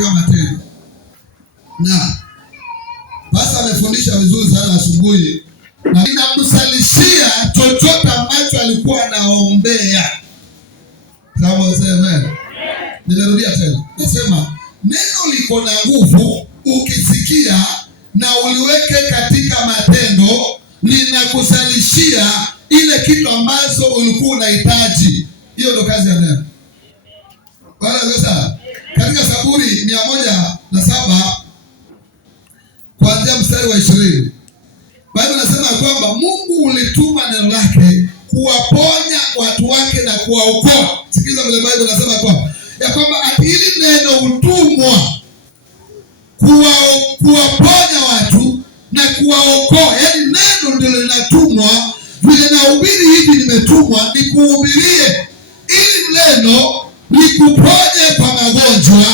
katika matendo. Na basi amefundisha vizuri sana asubuhi, na ninamsalishia chochote ambacho alikuwa anaombea. Sawa, sema. Ninarudia tena. Nasema neno liko na nguvu, ukisikia na uliweke katika matendo, linakusalishia ile kitu ambacho ulikuwa unahitaji. Hiyo ndio kazi ya neno. Bwana sasa, katika Zaburi 107 kuanzia mstari wa 20, Biblia inasema kwamba Mungu ulituma neno lake kuwaponya watu wake na kuwaokoa. Sikiza vile Biblia inasema kwamba ati hili neno utumwa kuwaponya watu na kuwaokoa. Yaani neno ndilo linatumwa. Vile nahubiri hivi nimetumwa nikuhubirie ili neno likuponye kwa magonjwa,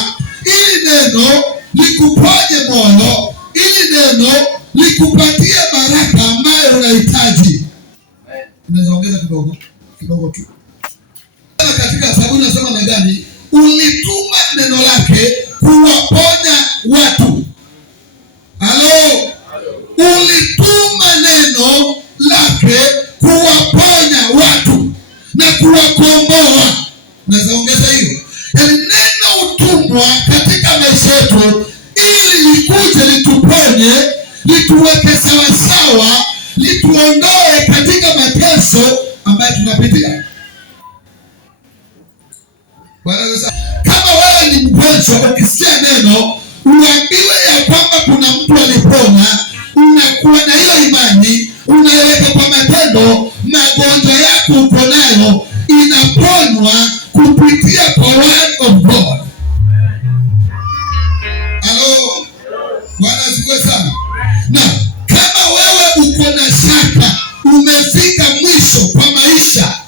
ili neno likuponye moyo, ili neno likupatie baraka ambayo unahitaji. Unaweza ongeza kidogo tu. Katika Zaburi nasema na gani? Ulituma neno lake kuwaponya watu. Halo? Ulituma neno lake kuwaponya watu na kuwakomboa. Naweza ongeza hiyo. Yaani neno utumwa katika maisha yetu ili likuje lituponye, lituweke sawa sawa, lituondoe katika mateso ambayo tunapitia. Kama wewe ni mgonjwa, ukisikia neno uambiwe ya kwamba kuna mtu alipona, unakuwa na hiyo imani, unaweka kwa matendo, magonjwa yako uko nayo inaponywa kupitia kwa word of God. Halo? Bwana asifiwe sana. Na kama wewe uko na shaka, umefika mwisho kwa maisha,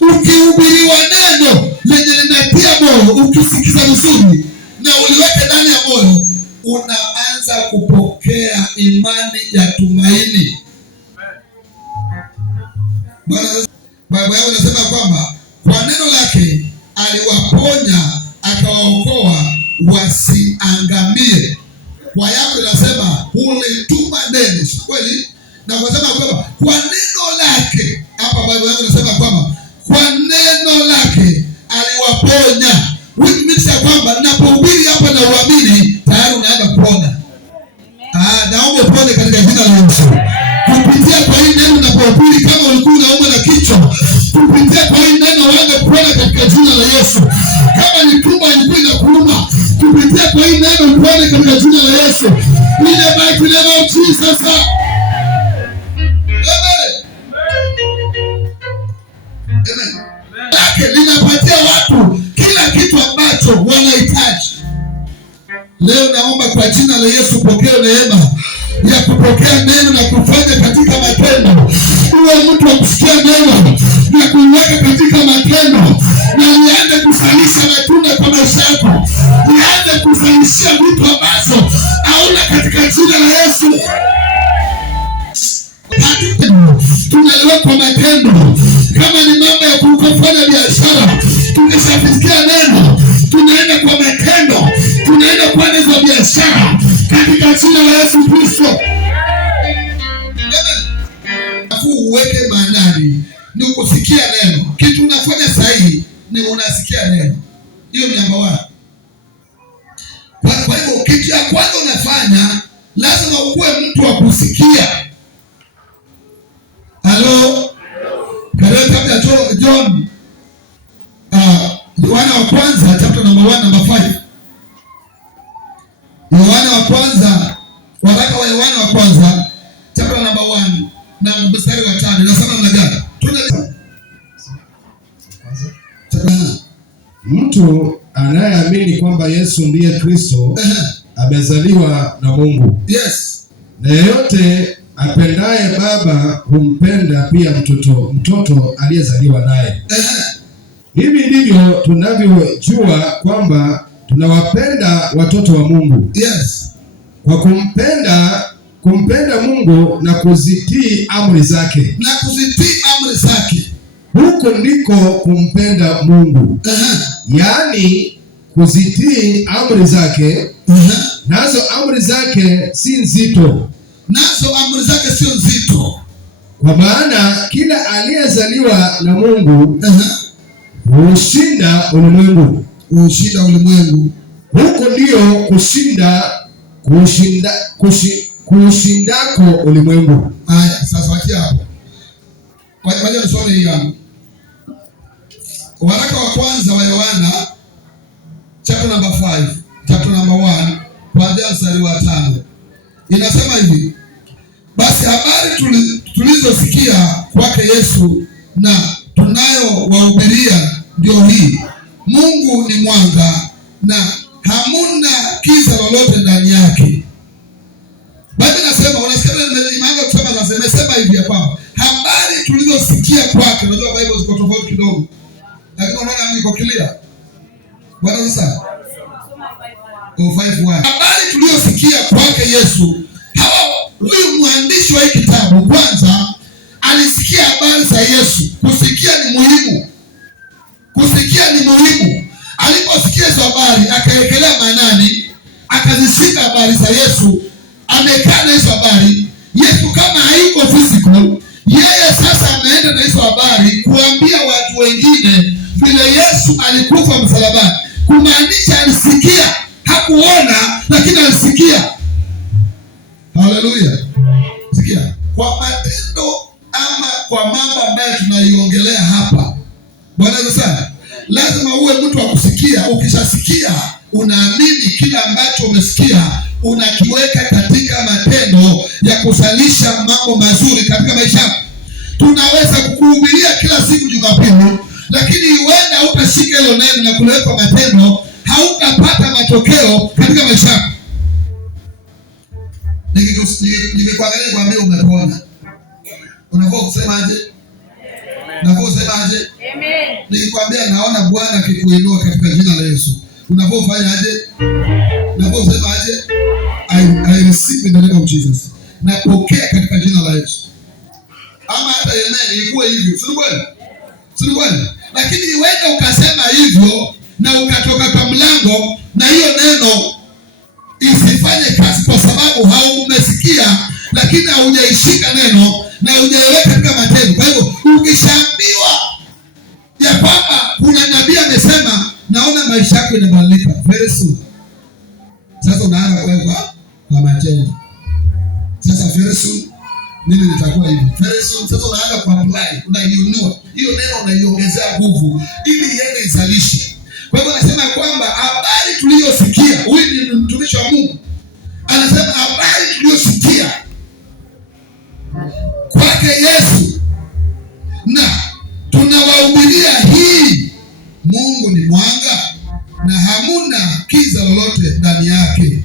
ukihubiriwa neno lenye linatia moyo, ukisikiza vizuri na uliweke ndani ya moyo, unaanza kupokea imani ya tumaini. Baba yao anasema kwamba kwa neno lake aliwaponya akawaokoa wasiangamie. Kwa yako inasema ulituma neno, kweli? Na kusema kwamba kwa neno lake, hapa Biblia yangu inasema kwamba kwa neno lake aliwaponya. Which means ya kwamba ninapohubiri hapa na uamini, tayari unaanza kupona. Naomba upone katika jina la Yesu. Kupitia kwa hii neno ninapohubiri, kama ulikuwa unaumwa na kichwa, kupitia kwa hii neno uanze kupona katika jina la Yesu. Kama ni tumbo ilikuwa inakuuma, kupitia kwa hii neno upone katika jina la Yesu. In the mighty name of Jesus. Amen. Lake linapatia watu kila kitu ambacho wanahitaji. Leo naomba kwa jina la Yesu pokea neema ya kupokea neno na kufanya katika matendo. Uwe mtu wa kusikia neno na kuiweka katika matendo, na nianze kusalisha matunda kwa maisha yako. Nianze kusalishia vitu ambazo hauna katika jina la Yesu. Tunaliwa kwa matendo. Kama ni mambo ya kufanya biashara, tukishafisikia neno, tunaenda kwa matendo, tunaenda kwa hizo biashara katika jina la Yesu Kristo. Afu uweke maanani ni kusikia neno. Kitu unafanya sahihi ni unasikia neno. Hiyo ni namba 1. Kwa hivyo kitu ya kwanza unafanya, lazima uwe mtu wa kusikia. Halo? Katika John Yohana wa kwanza chapter number 1 number 5. Yohana wa kwanza, waraka wa Yohana wa kwanza chapter number 1 na mstari wa 5. Nasema namna gani? Mtu anayeamini kwamba Yesu ndiye Kristo amezaliwa na Mungu. Yes. Na yeyote apendaye Baba humpenda pia mtoto aliyezaliwa naye. Hivi ndivyo tunavyojua kwamba tunawapenda watoto wa Mungu. Yes. Kwa kumpenda Mungu na kuzitii amri zake. Na kuzitii amri zake. Huko ndiko kumpenda Mungu. Yaani kuzitii amri zake, nazo amri zake si nzito. Nazo amri zake sio nzito. Kwa maana kila aliyezaliwa na Mungu huushinda ulimwengu. Huushinda ulimwengu. Huko ndio kuushindako ulimwengu. Haya, sasa wakia hapo. Wacha nisome hii hapo. Waraka wa kwanza wa Yohana chapter number 5, chapter number 1, kuanzia mstari wa 5. Inasema hivi: basi habari tulizosikia kwake Yesu na tunayowahubiria ndio hii: Mungu ni mwanga na hamuna giza lolote ndani yake. Basi nasema, unasikia nimeanza kusema sasa, nimesema hivi kwamba habari tulizosikia kwake, unajua Bible ziko tofauti kidogo, lakini unaona iko clear. Bwana sasa 5:1. Habari tulizosikia kwake Yesu. Huyu mwandishi wa hiki kitabu kwanza alisikia habari za Yesu. Kusikia ni muhimu. Kusikia ni muhimu. Aliposikia hizo habari akaekelea maanani, akazishika habari za Yesu, amekaa na hizo habari. Yesu kama haiko physical, yeye sasa ameenda na hizo habari kuambia watu wengine vile Yesu alikufa msalabani. Kumaanisha alisikia, hakuona lakini alisikia. Haleluya. Sikia, kwa matendo ama kwa mambo ambayo tunaiongelea hapa, Bwana sana, lazima uwe mtu wa kusikia. Ukishasikia unaamini kila ambacho umesikia, unakiweka katika matendo ya kusalisha mambo mazuri katika maisha yako. Tunaweza kukuhubiria kila siku Jumapili, lakini huenda hutashika hilo neno na kuleweka matendo, hautapata matokeo katika maisha yako. Nikikuangalia kwambia umepona, unafaa kusemaje? Unafaa kusemaje? Amen. Nikikwambia naona Bwana akikuinua katika jina la Yesu, unafaa kufanyaje? Unafaa kusemaje? I receive in the name of Jesus. Napokea katika jina la Yesu. Ama hata amen ikuwe hivyo, si kweli? Si kweli? Lakini wewe ukasema hivyo na ukatoka kwa mlango na hiyo neno isifanye kazi kwa sababu haumesikia, lakini haujaishika neno na hujaiweka katika matendo. Kwa hivyo ukishaambiwa ya kwamba kuna nabii amesema, naona maisha yako yanabadilika very soon. Sasa unaanza kuweka kwa matendo. Sasa very soon mimi nitakuwa hivi. Very soon sasa unaanza kuapply, unaiunua. Hiyo neno unaiongezea nguvu ili iende izalishe. Kwa hivyo anasema kwamba habari tuliyosikia, huyu ni mtumishi wa Mungu. Anasema habari tuliyosikia kwake Yesu na tunawahubiria hii: Mungu ni mwanga na hamuna giza lolote ndani yake.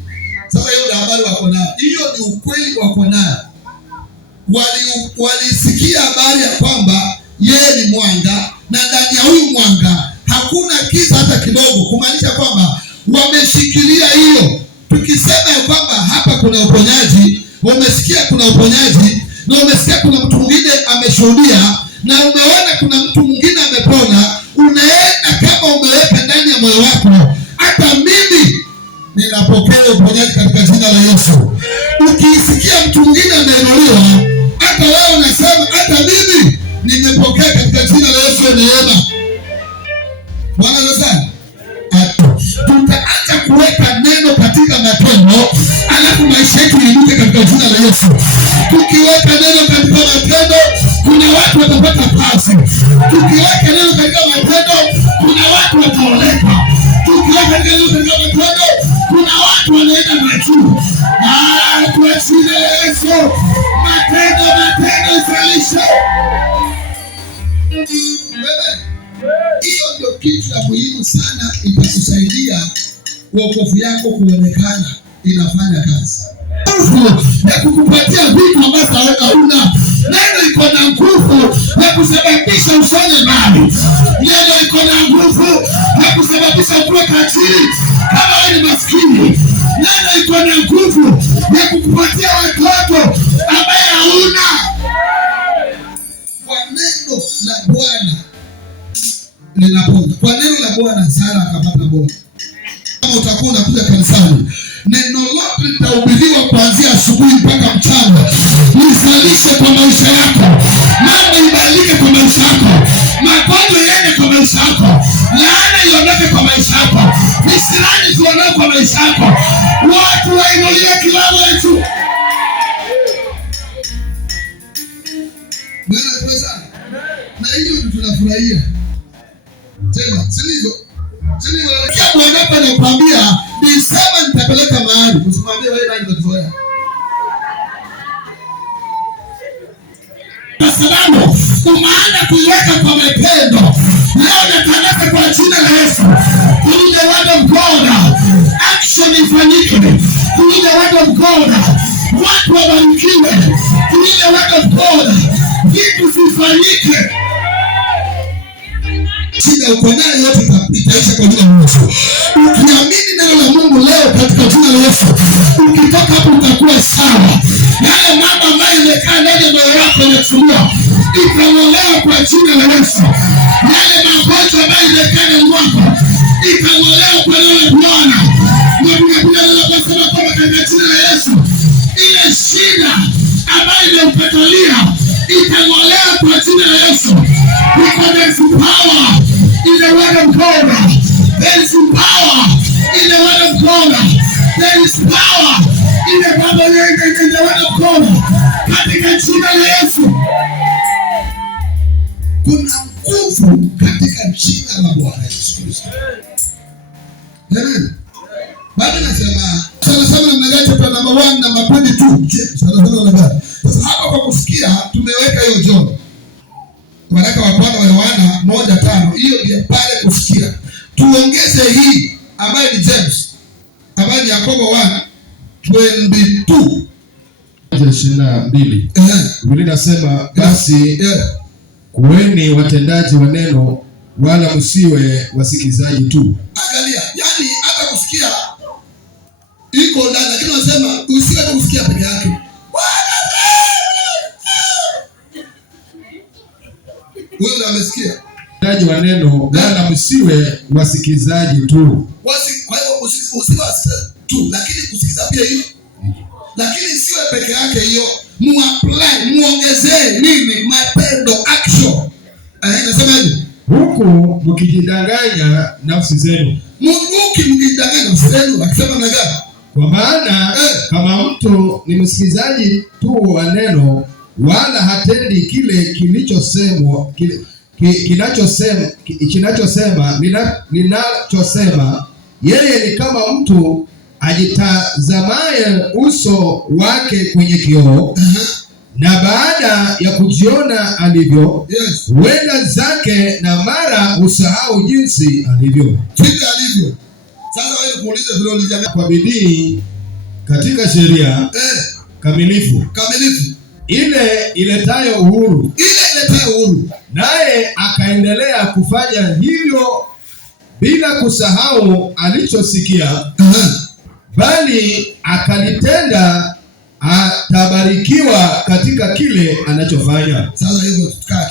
Sasa hiyo habari wako nayo. Hiyo ni ukweli wako nayo. Walisikia habari ya kwamba yeye ni mwanga na ndani ya huyu mwanga hakuna giza hata kidogo. Kumaanisha kwamba wameshikilia hiyo. Tukisema ya kwamba hapa kuna uponyaji, umesikia kuna uponyaji, na umesikia kuna mtu mwingine ameshuhudia, na umeona kuna mtu mwingine amepona, unaenda kama umeweka ndani ya moyo wako, hata mimi ninapokea uponyaji katika jina la Yesu. Ukisikia mtu mwingine ameinuliwa, hata wewe unasema hata mimi nimepokea katika jina la Yesu neema. Bwana sana. Tutaanza kuweka neno katika matendo, alafu maisha yetu iinuke katika jina la Yesu. Tukiweka neno katika matendo, kuna watu watapata kazi. Tukiweka neno katika matendo, kuna watu wataoleka. Tukiweka neno katika matendo, kuna watu wanaenda majuu. Kwa jina la Yesu, matendo zalisha. Hiyo ndio kitu ya muhimu sana, itakusaidia wokovu yako kuonekana inafanya kazi. Nguvu ya kukupatia vitu ambavyo hauna. Neno iko na nguvu ya kusababisha usone mali. Neno iko na nguvu ya kusababisha kuwa tajiri kama wewe ni maskini. Neno iko na nguvu ya kukupatia watoto ambaye hauna. Kwa neno la Bwana linapona. Kwa neno la Bwana Sara akapata bwana. utakuwa unakuja kanisani, neno lote litahubiriwa kuanzia asubuhi mpaka mchana. Lisalishe kwa maisha yako, mambo ibadilike kwa maisha yako, magonjwa yaende kwa maisha yako, laana iondoke kwa maisha yako, visirani ziondoke kwa maisha yako, watu wainulie kiwango yetu. Bwana tuweza. Na hiyo tunafurahia. Tena, sivyo? Sivyo Bwana hapa anakuambia, nisema nitapeleka mahali. Usimwambie wewe nani unatoa. Kwa sababu umeanza kuiweka kwa mapendo. Leo natangaza kwa jina la Yesu. Through the word of God, action ifanyike. Through the word of God, watu wabarikiwe. Through the word of God, vitu vifanyike. Shida uko nayo yote itaisha kwa jina la Yesu. Ukiamini neno la Mungu leo katika jina la Yesu, ukitoka hapo utakuwa sawa. Yale mambo ambayo yamekaa ndani ya moyo wako yanachukua, itang'olewa kwa jina la Yesu. Yale magonjwa ambayo yamekaa ndani mwako, itang'olewa kwa jina la Bwana. Ndio tunakuja leo kusema kwamba katika jina la Yesu, ile shida ambayo imekukatalia itang'olewa kwa jina la Yesu. Because there is power in the word of God. There is power in the word of God. There is power in the word of God. Katika jina la Yesu. Kuna nguvu katika jina la Bwana Yesu Kristo. Amen. Bado nasema sana namna gani chapter number 1 na makundi 2. Sana namna gani. Sasa hapa kwa kusikia tumeweka hiyo John. Waraka wa kwanza wa Yohana 1:5. Hiyo ndio pale kusikia. Tuongeze hii ambayo ni James, ambayo ni Yakobo 1:22. 22. Biblia inasema basi kuweni watendaji wa neno, wala msiwe wasikizaji tu. Angalia, yani hata kusikia iko ndani, lakini wanasema usiwe tu kusikia peke yake. Wewe ndio amesikia. Watendaji wa neno, wala msiwe wasikizaji tu. Kwa hiyo usiwe tu, lakini kusikiza pia hiyo. Lakini siwe peke yake hiyo, muapply, muongezee nini? Mapendo, action. Nasemaje? Huku mkijidanganya nafsi zenu. Mkijidanganya nafsi zenu, akisema na gani? Kwa maana kama mtu ni msikizaji tu wa neno, wala hatendi kile linachosema, yeye ni kama mtu ajitazamaye uso wake kwenye kioo, na baada ya kujiona alivyo, huenda zake na mara usahau jinsi alivyo. Sasa wewe kuulize vile ulijana kwa bidii katika sheria kamilifu ile iletayo uhuru, naye akaendelea kufanya hivyo bila kusahau alichosikia, bali akalitenda, atabarikiwa katika kile anachofanya. Sasa hivyo tukaa